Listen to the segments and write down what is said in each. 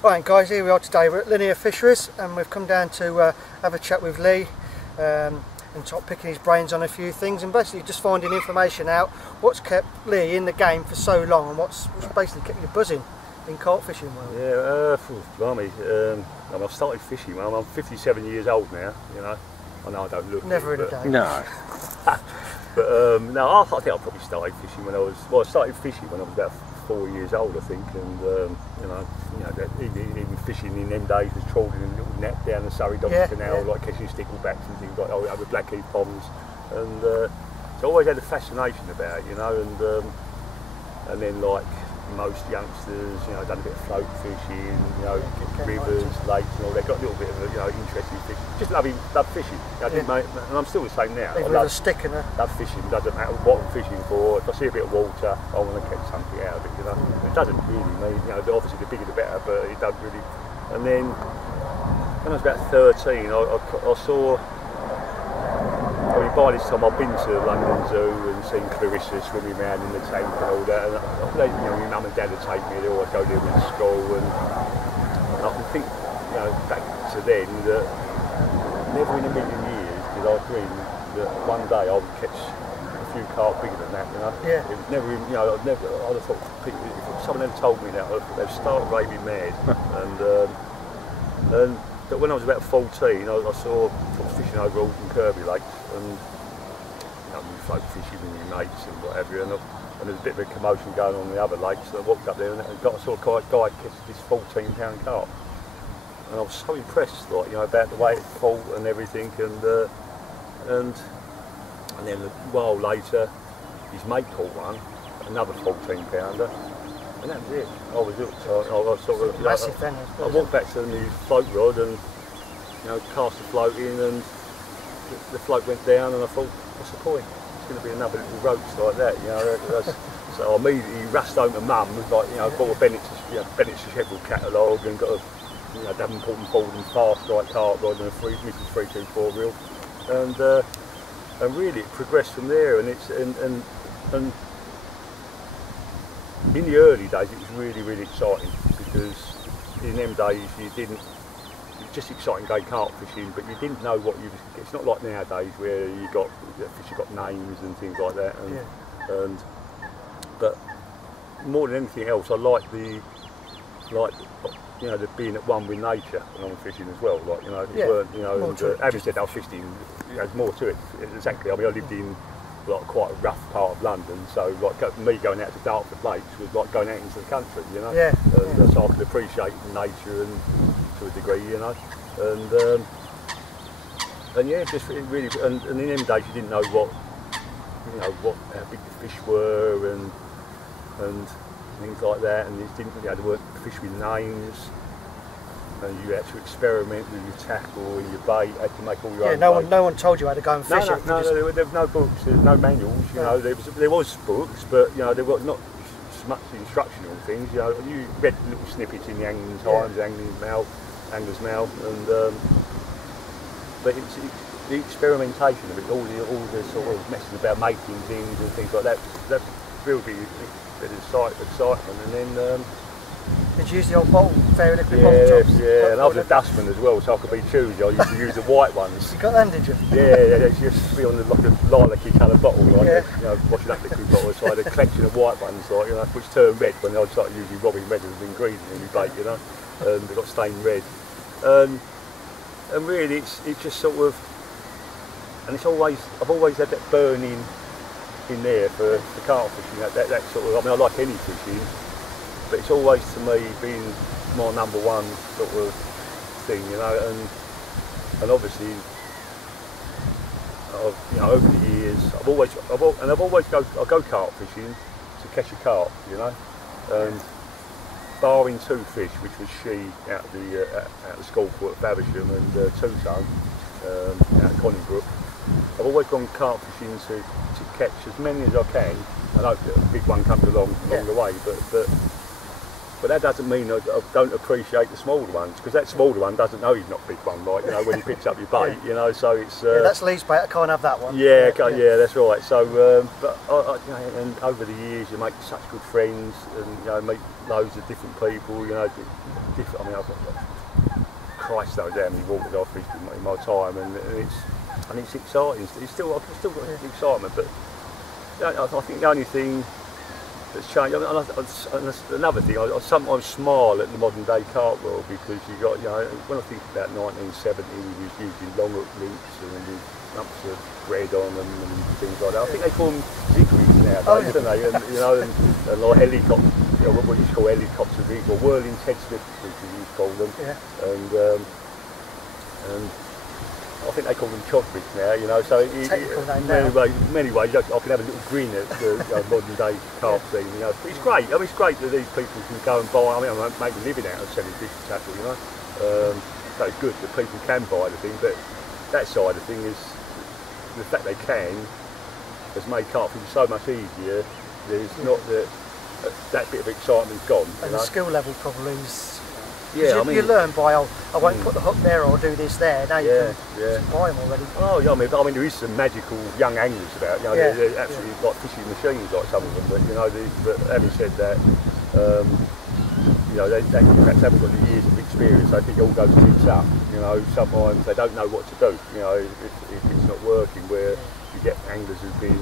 Right guys, here we are today. We're at Linear Fisheries and we've come down to have a chat with Lee and start picking his brains on a few things and basically just finding information out what's kept Lee in the game for so long and what's basically kept you buzzing in carp fishing world. Yeah, blimey, I've started fishing. Well, I'm 57 years old now, you know. I know I don't look Never it, in a day. No. But no, I think I probably started fishing when I was, well, I started fishing when I was about 4 years old, I think, and even fishing in them days was trawling in a little net down the Surrey Docks Canal, like catching sticklebacks and things like that, over Blackheath ponds, and so I always had a fascination about it, you know, and then like most youngsters, you know, done a bit of float fishing, you know, rivers, lakes and all that, got a little bit of a, you know, interest in fishing, just love fishing, you know, and I'm still the same now. Even with a stick in it. Love fishing, doesn't matter what I'm fishing for. If I see a bit of water, I want to catch something out of it, you know. It doesn't really mean, you know, obviously the bigger the better, but it doesn't really. And then when I was about 13, I saw, I mean, by this time I've been to London Zoo and seen Clarissa swimming around in the tank and all that, and you know, my mum and dad would take me, they always go there with school, and I can think, you know, back to then, that never in a million years did I dream that one day I would catch a few carp bigger than that, you know. Yeah. It was never, you know, I'd have thought, if someone had told me that, they'd start raving mad. But when I was about 14, I was fishing over Alton Kirby Lakes, and you know, you float fishing with your mates and what have you, and there's a bit of a commotion going on the other lakes, so I walked up there and saw a guy catch this 14-pound carp. And I was so impressed, like, you know, about the way it fought and everything, and then a while later, his mate caught one, another 14-pounder, and that was it. I was hooked. I sort of, massive thing. I walked back to the float rod and, you know, cast the float in, and the float went down, and I thought, what's the point? It's going to be another little roach like that, you know. So I immediately rushed home to mum, like, you know, bought a Bennett's Sheffield catalogue and got a, you know, Davenport and Ford and fast like carp rod and a Mrs. 324 reel, and really it progressed from there. And it's and in the early days it was really exciting, because in them days it was just exciting going carp fishing, but you didn't know what you was. It's not like nowadays where you got fish, you got names and things like that, but more than anything else, I like you know, the being at one with nature when I'm fishing as well. Like, you know, you know, and having said that, I was fishing, you know, there's more to it. Exactly. I mean, I lived in like quite a rough part of London, so like me going out to Dartford Lakes was like going out into the country, you know. So I could appreciate nature and to a degree, you know, and yeah, just really, and in them days you didn't know what, you know, how big the fish were and things like that, and you didn't, you know, there weren't fish with names, and you had to experiment with your tackle and your bait, had to make all your own bait. No one told you how to go and fish it. No, there was no books, there was no manuals, you know, there was books, but, you know, there were not so much instructional things, you know, you read little snippets in the Angling Times, Angler's Mouth, and, but it's the experimentation of it, all the sort of messing about making things and things like that, that filled me bit of excitement, and then did you use the old bottle, fairy liquid bottle tops? Yeah, and I was a dustman as well, so I could be choosy. I used to use the white ones. You got them, did you? Yeah, they used to be on like a lilac-y coloured bottle, like you know, washing up liquid bottle. So I had a collection of white ones, like, you know, which turned red when I started using robin red as an ingredient in my bait, you know, and they got stained red. And really, it's just sort of, and it's always, I've always had that burning in there for carp fishing, that sort of, I mean, I like any fishing, but it's always to me been my number one sort of thing, you know, and obviously, you know, over the years, I go carp fishing to catch a carp, you know, and barring two fish, which was she out of the school port at Faversham and 2 ton out of Conningbrook, I've always gone carp fishing to catch as many as I can. I hope that a big one comes along the way, but But that doesn't mean I don't appreciate the smaller ones, because that smaller one doesn't know he's not big one, like, you know, when he picks up your bait, you know, so it's... yeah, that's Lee's bait, I can't have that one. Yeah, yeah, that's right. So, but you know, and over the years you make such good friends, and you know, meet loads of different people, you know, different, I mean, I've got, Christ knows how many waters I've fished in my time, and it's exciting. It's still, I've still got excitement, but you know, I think the only thing that's changed. I mean, another thing, I sometimes smile at the modern day carp world, because you got, you know, when I think about 1970, we was using long hook links and with lumps of bread on them and things like that. I think they call them zigzags nowadays, don't they? And you know, and like helicopter, you know, what you call helicopter rigs, or whirling head slips, as you call them. Yeah. And I think they call them chod rigs now, you know, so many ways I can have a little grin at the modern day carp scene, you know. But it's great, I mean, it's great that these people can go and buy, I mean, I'm making a living out of selling fish tackle, you know. So it's good that people can buy the thing, but that side of thing is, the fact they can has made carp fishing so much easier. There's not that bit of excitement's gone. And the skill level probably is... Yeah, I mean, you learn by, I won't put the hook there, or I'll do this there. Now you can buy them already. Oh, yeah, I mean, there is some magical young anglers about. You know, they're absolutely like fishing machines, like some of them. But you know, but having said that, you know, they perhaps haven't got the years of experience. They think it all goes tits up. You know, sometimes they don't know what to do. You know, if it's not working, where you get anglers who've been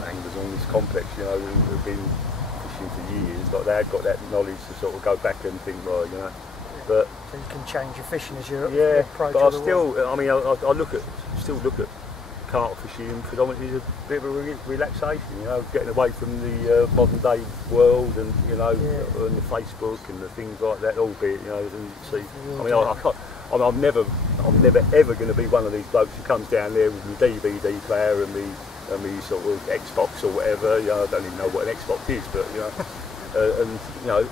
anglers on this complex, you know, who've been fishing for years, like they had got that knowledge to sort of go back and think, well, you know. But so you can change your fishing as you're approaching. But I still, I mean, I still look at carp fishing predominantly as a bit of a relaxation. You know, getting away from the modern day world, and you know, and the Facebook and the things like that. Albeit, you know, and see, I mean, I can't. I'm never ever going to be one of these blokes who comes down there with my DVD player and me sort of Xbox or whatever. You know, I don't even know what an Xbox is, but you know, and you know.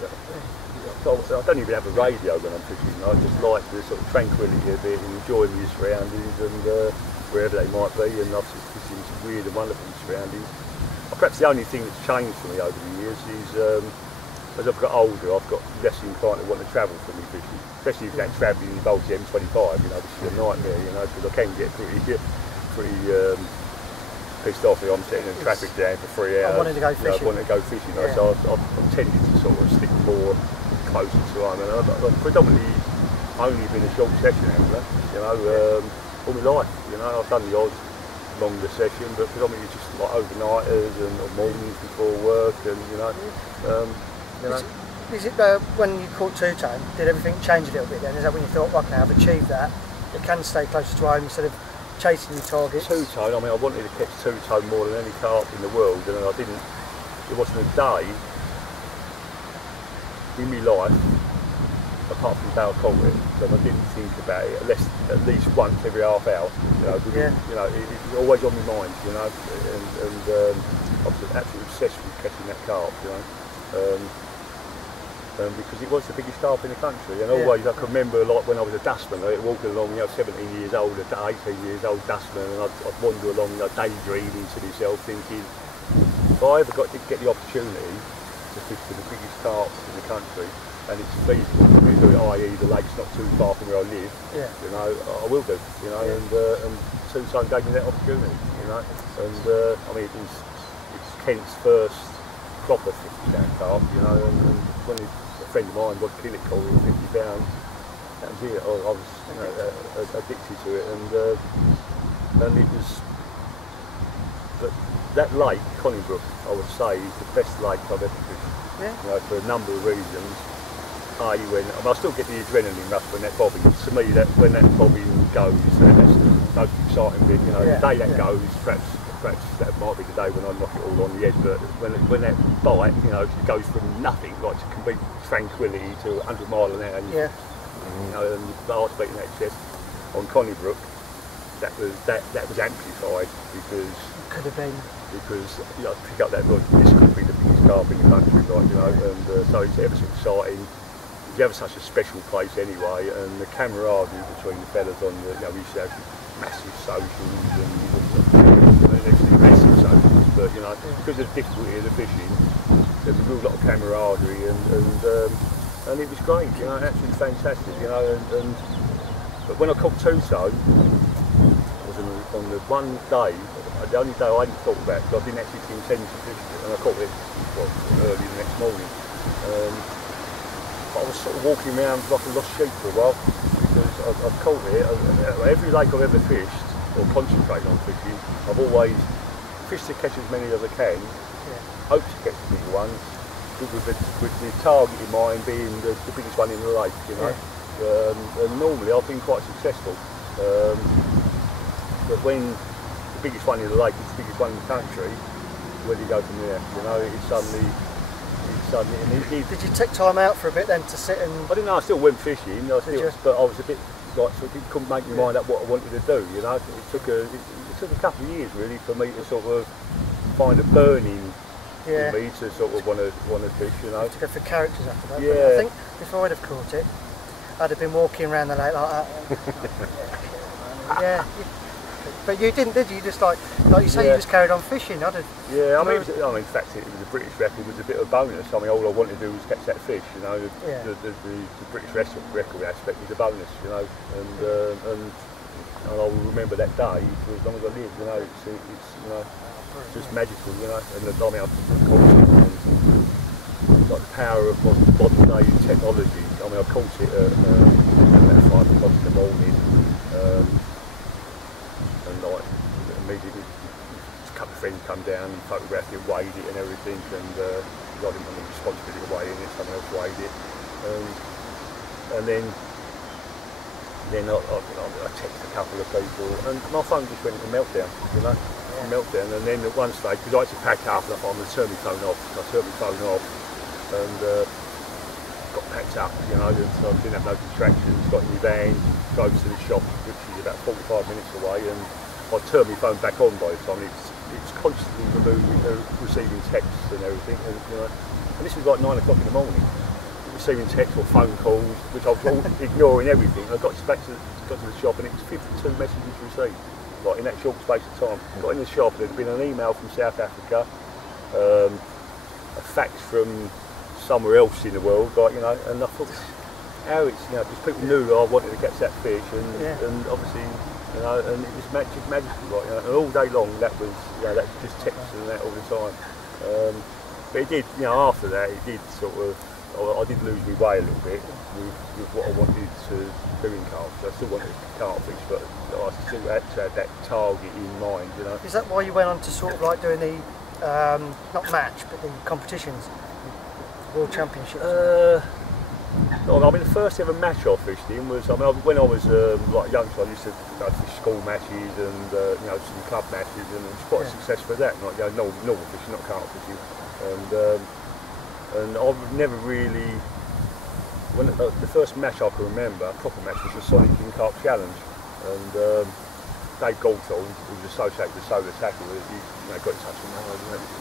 I don't even have a radio when I'm fishing. I just like the sort of tranquility of it, and enjoying your surroundings and wherever they might be. And I've fishing some weird and wonderful surroundings. Perhaps the only thing that's changed for me over the years is, as I've got older, I've got less inclined to want to travel for me fishing, especially if that travelling involves the M25. You know, which is a nightmare. You know, because I can get pretty pissed off if I'm sitting in traffic jam for 3 hours. I wanted to go fishing. I wanted to go fishing. Yeah. So I'm tending to sort of stick more closer to home, and I've predominantly only been a short session angler, you know, all my life. You know, I've done the odd longer session, but predominantly just like overnighters and mornings before work, and you know. Is it when you caught two-tone, did everything change a little bit then? Is that when you thought, okay, I've achieved that, it can stay closer to home instead of chasing your targets? Two-tone, I mean, I wanted to catch two-tone more than any carp in the world, and I didn't. It wasn't a day in my life, apart from barrel culvert, that I didn't think about it at least once every half hour. You know, you know, it's always on my mind. You know, and I was absolutely obsessed with catching that carp. You know, because it was the biggest carp in the country, and always I can remember, like when I was a dustman, walking along, you know, 17 years old, 18 years old dustman, and I'd wander along, you know, daydreaming to myself, thinking, if I ever got to get the opportunity to fish for the biggest carp in the country, and it's feasible for me to do it, i.e. the lake's not too far from where I live, you know, I will do, you know, and two-tone gave me that opportunity, you know, and I mean, it's Kent's first proper 50-pound carp, you know, and when a friend of mine would kill it, called it 50 pounds, that was it. I was, you know, addicted to it, and it was. But that lake, Conningbrook, I would say, is the best lake I've ever fished. Yeah. You know, for a number of reasons. I still get the adrenaline rush when that bobbing. To me, that when that bobbing goes, that's the most exciting bit. You know, the day that goes, perhaps that might be the day when I knock it all on the head. But when that bite, you know, it goes from nothing, like to complete tranquility, to 100 miles an hour. And, you know, and the heart's beating that chest on Conningbrook. That was amplified because. Could have been. Because you know, pick up that rod, this could be the biggest carp in the country, like, you know, and so it's ever so exciting. It's ever such a special place anyway, and the camaraderie between the fellas on the, you know, we used to have massive socials and massive socials, but you know, because of the difficulty of the fishing, there's a real lot of camaraderie, and it was great, you know, absolutely fantastic, you know. But when I caught Tuso, it was on the one day, the only day I hadn't thought about it, because I didn't actually intend to fish it, and I caught it early the next morning. But I was sort of walking around like a lost sheep for a while, because I've caught it. Every lake I've ever fished, or concentrated on fishing, I've always fished to catch as many as I can, hope to catch the big ones, with the target in mind being the biggest one in the lake, you know. And normally I've been quite successful. But when the biggest one in the lake is the biggest one in the country, where do you go from there? You know, it's suddenly. Did you take time out for a bit then to sit and? I didn't know. I still went fishing. But I was a bit like, sort of, couldn't make my mind up what I wanted to do. You know, it took a couple of years really for me to sort of find a burning in me to sort of want to fish. You know, to go for characters after that. Yeah. But I think if I'd have caught it, I'd have been walking around the lake like that. Yeah. But you didn't, did you? Just like you say, you just carried on fishing. Yeah, I mean, in fact, it was a British record was a bit of a bonus. I mean, all I wanted to do was catch that fish. You know, the British record aspect was a bonus. You know, and I'll remember that day for as long as I live. You know, it's you know, just magical. You know, and I mean, I've caught it, like the power of modern day technology. I mean, I caught it at about 5 o'clock in the morning. And like immediately a couple of friends come down and photographed it, weighed it and everything, and I didn't want the responsibility of weighing it, someone else weighed it, and then I texted a couple of people, and my phone just went into meltdown, you know, meltdown. And then at one stage, because I had to pack up, and I thought I'm going to turn my phone off, so I turned my phone off, and got packed up, you know, so I didn't have no distractions, got in my van, drove to the shop, which is about 45 minutes away, and I turned my phone back on by the time. It's constantly receiving texts and everything, and you know, and this was like 9 o'clock in the morning, receiving texts or phone calls, which I was all ignoring everything. I got to the shop, and it was 52 messages received, like in that short space of time. Got in the shop, there'd been an email from South Africa, a fax from somewhere else in the world, like, you know, and I thought, how it's, you know, because people knew that I wanted to catch that fish, and obviously, you know, and it was just magical, like, you know, and all day long that was, you know, that was just texts and that all the time. But it did, you know, after that, it did sort of, I did lose my way a little bit with what I wanted to do in carp. I still wanted to carp fish, but I still had to have that target in mind, you know. Is that why you went on to sort of like doing the, not match, but the competitions? World Championships? I mean, the first ever match I fished in was, I mean, when I was like a youngster, I used to go to school matches and you know, some club matches, and it was quite a success for that. Like, you know, normal fishing, not carp fishing, and I've never really. When the first match I can remember, a proper match, was the Sonic King Carp Challenge, and Dave Goldthorne, who was associated with Solar Tackle, he, you know, got in touch with me.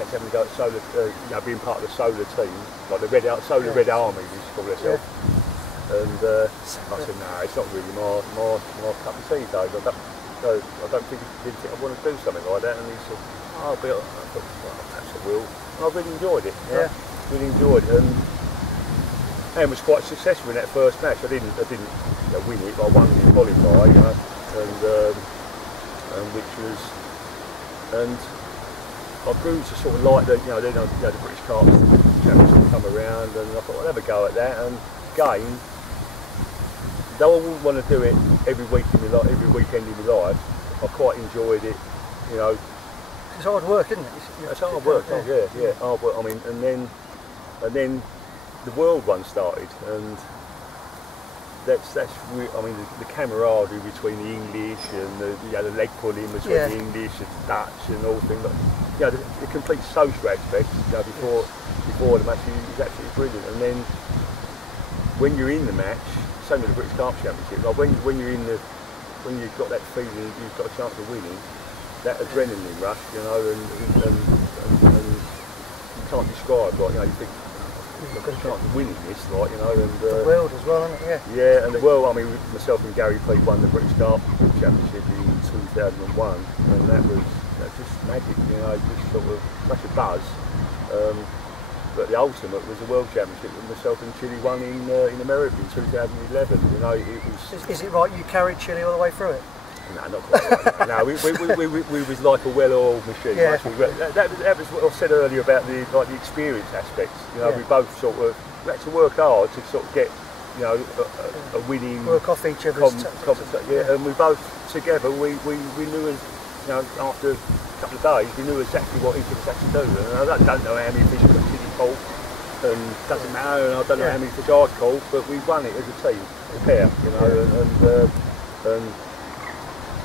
Having to go to Solar, you know, being part of the Solar team, like the Red Army, we used to call themselves. And I said, no, it's not really my cup of tea, Dave. I don't think I want to do something like that. And he said, oh, but I thought, well, perhaps I will. And I really enjoyed it. You know? Really enjoyed it, and was quite successful in that first match. I didn't you know, win it, but I won the qualify, you know, and which was I grew to sort of like the, you know, the British Carp Championship come around, and I thought I'll have a go at that. And again, though I wouldn't want to do it every weekend in my life, I quite enjoyed it, you know. It's hard work, isn't it? It's hard work, hard work. I mean, and then the world one started, and that's I mean, the camaraderie between the English and the leg pulling between the English and the Dutch and all things. Like, you know, the complete social aspect, you know, before the match is absolutely brilliant. And then when you're in the match, same with the British Carp Championship, like when you've got that feeling you've got a chance of winning, that adrenaline rush, you know, and you can't describe, like, you know, you think, I've got a chance of winning this, like, you know, and the world as well, isn't it? Yeah, and the world. I mean, myself and Gary Peake won the British Carp Championship in 2001, and that was just magic, you know, just sort of such a buzz. But the ultimate was the World Championship that myself and Chile won in America in 2011. You know, it was. Is it right you carried Chile all the way through it? No, not quite. Right. No, we was like a well-oiled machine. Yeah. That was what I said earlier about the experience aspects. You know, we both sort of we had to work hard to sort of get, you know, a winning. Work off each other's. And we both together we knew as, you know, after a couple of days we knew exactly what each of us had to do. And I don't know how many fish got Chile caught, and doesn't matter. And I don't know how many fish I caught, but we won it as a team, a pair. You know, and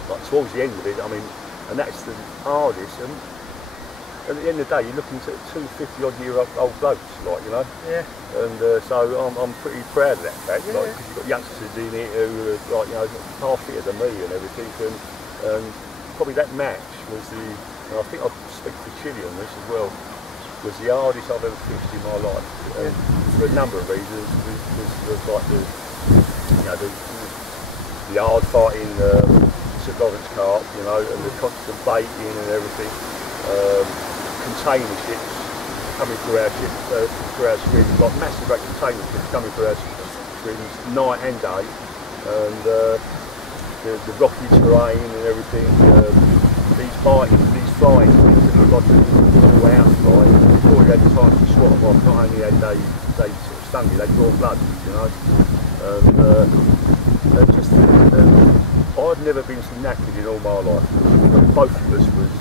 like towards the end of it, I mean, and that's the hardest. And at the end of the day, you're looking at two 50-odd-year-old blokes, like, you know. Yeah. And so I'm pretty proud of that fact, like, because you've got youngsters in it who are, like, you know, far fitter than me and everything. And probably that match was and I think I'll speak for Chile on this as well, was the hardest I've ever fished in my life. For a number of reasons, was like the hard fighting. St Lawrence Carp, you know, and the constant baiting and everything, container ships coming through our ships, through our screens, like massive container ships coming through our screens night and day, and the rocky terrain and everything, these flying things that look like a little house fly, before you had the time to swat them off, not only had they sort of stung you, they draw blood, you know, and just I'd never been so knackered in all my life. Both of us was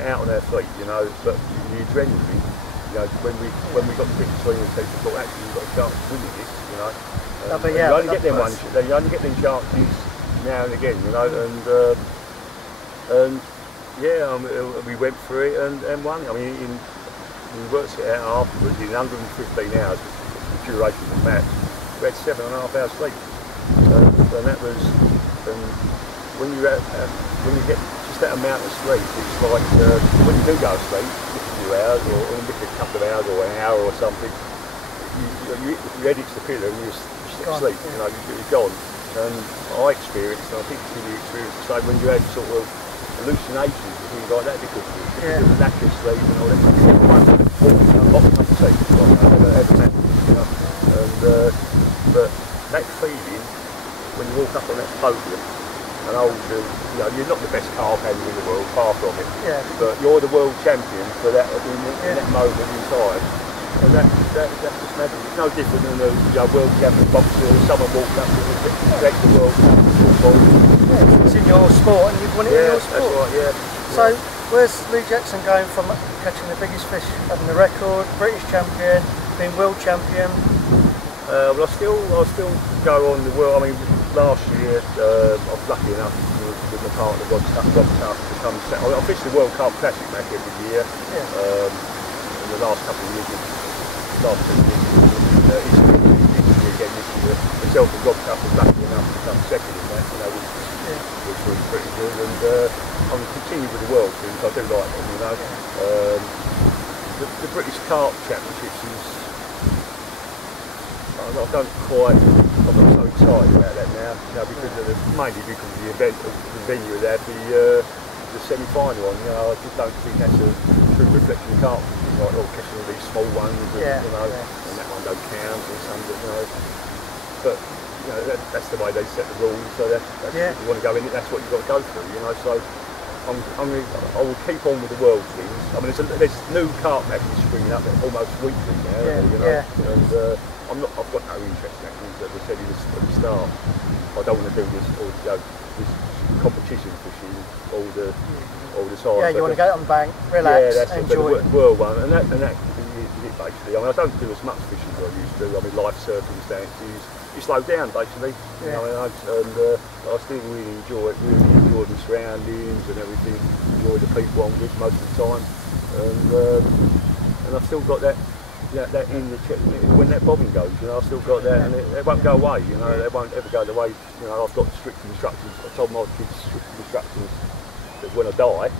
out on our feet, you know, but the adrenaline, you know, when we got the big between the teeth, we thought actually we've got a chance of winning this, you know. You only get them you only get them chances now and again, you know, and we went through it and won. I mean, we worked it out afterwards in 115 hours, the duration of the match. We had 7.5 hours sleep, and that was. When you get just that amount of sleep, it's like when you do go to sleep, just a few hours or a couple of hours or an hour or something, your head hits the pillow and you're asleep, you know, you're gone. And I experienced, and I think you experienced the same when you had sort of hallucinations and things like that because of the lack of sleep and all that. Lots of tea, like I never had that, you know. But that feeling when you walk up on that podium and you know, you're not the best carp handler in the world, far from it, but you're the world champion for that in that moment in time, and that's just magic. It's no different than a world champion boxer or someone walking up to the world champion. It's in your sport and you've won it in your sport. That's right, yeah. So where's Lee Jackson going from catching the biggest fish, having the record, British champion, being world champion? Well, I still go on the world. I mean, last year I was lucky enough with my partner Rob Tuff to come set. I fished the World Carp Classic match every year. In the last couple of years, last 2 years, each year again this year. Myself and Rob Tuff was lucky enough to come second in that, you know, which was pretty good. And I'm going to continue with the world things. I do like them, you know. The British Carp Championships is. I'm not so excited about that now, you know, mainly because of the event, the venue of that, the semi-final one. You know, I just don't think that's a true reflection of carp. Like catching all these small ones, and, you know, and that one don't count, and some, you know. But you know, that's the way they set the rules. So that's if you want to go in it, that's what you've got to go through. You know, so I will keep on with the world things. I mean, there's new carp matches springing up almost weekly now. You know, and I've got no interest in that, as I said at the start. I don't want to do this, or, you know, this competition fishing all the time. Yeah, you want to go on the bank, relax, enjoy. The world one, and that is it basically. I mean, I don't do as much fishing as I used to. I mean, life circumstances, you slow down basically. You know, and I still really enjoy it. Really enjoy the surroundings and everything. Enjoy the people I'm with most of the time, and I've still got that. That in the when that bobbing goes, you know, I've still got that, and it won't go away. You know, it won't ever go away. You know, I've got strict instructions. I told my kids strict instructions that when I die,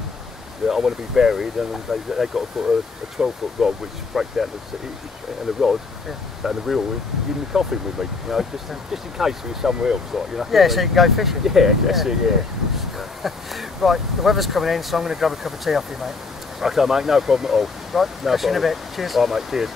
that I want to be buried, and they've got to put a 12-foot rod which breaks down and the rod and the reel in the coffin with me. You know, just in case we're somewhere else, like, you know. Yeah, so you can go fishing. Yeah, that's it. Yeah. Right, the weather's coming in, so I'm going to grab a cup of tea off you, mate. Okay, mate, no problem at all. Right, No catch you in a problem. bit. Cheers. All right, mate, cheers.